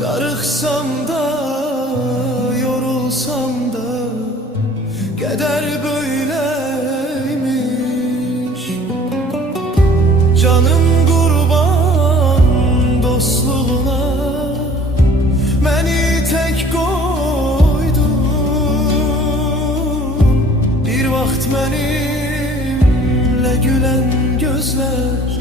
Darıxsam da, yorulsam da, keder böyleymiş. Canım kurban dostluğuna, beni tek koydun. Bir vaxt benimle gülen gözler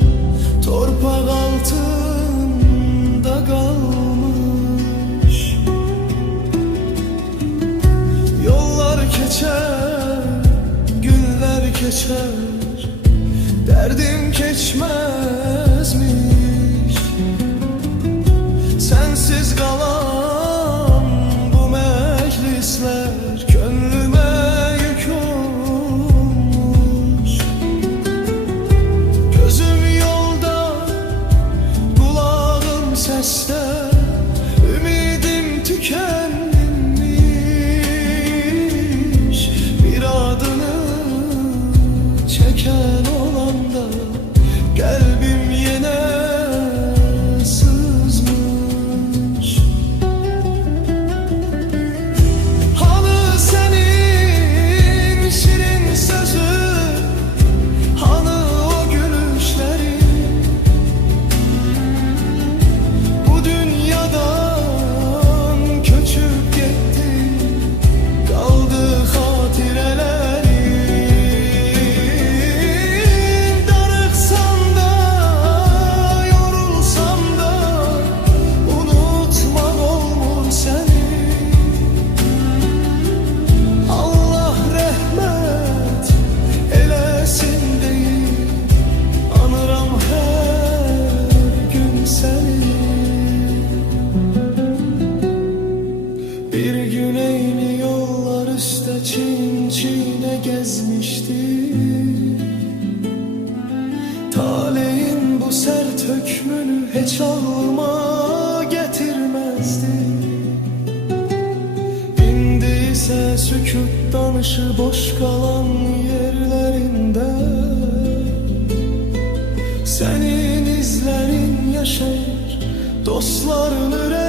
torpaq altında kalmış. Yollar geçer, günler geçer, derdim geçmezmiş. Sensiz kalan bu meclisler gönlüme yük olmuş. Gözüm yolda, kulağım seste, ümidim tükenmiş. Bir adını çeken olanda kalbim yine sızmış. Hani senin şirin sözün, hani o gülüşlerin, bu dünyadan köçüp gitti, kaldı hatirelerin. Darıxsam da, yorulsam da, unutmam olmur seni. Allah rahmet eylesin deyip anıram her gün seni. Bir gün eyni yollar üstte çin çine gezmiştik. Talehin bu sert hükmünü hiç ağlıma getirmezdi. İndi ise sükut danışır boş kalan yerlerinde. Senin izlerin yaşar dostların yüreğinde.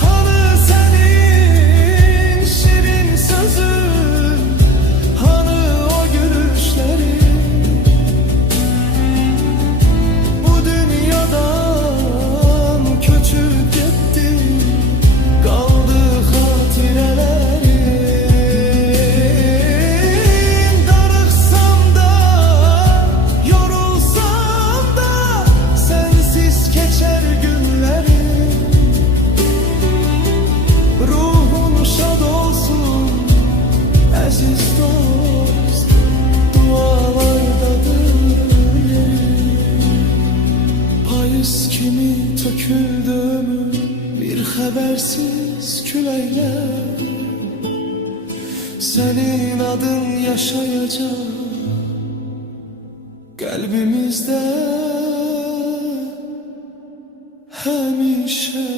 Hani senin şirin sözün, hani o gülüşlerin, bu dünyadan köçüp gitti, kaldı hatirelerin. Darıxsam da, yorulsam da, sensiz geçer günlerim. Ruhun şad olsun aziz dost, dualardadır yerim. Payız kimi töküldü ömür bir habersiz küleyler. Senin adın yaşayacak kalbimizde hemişe.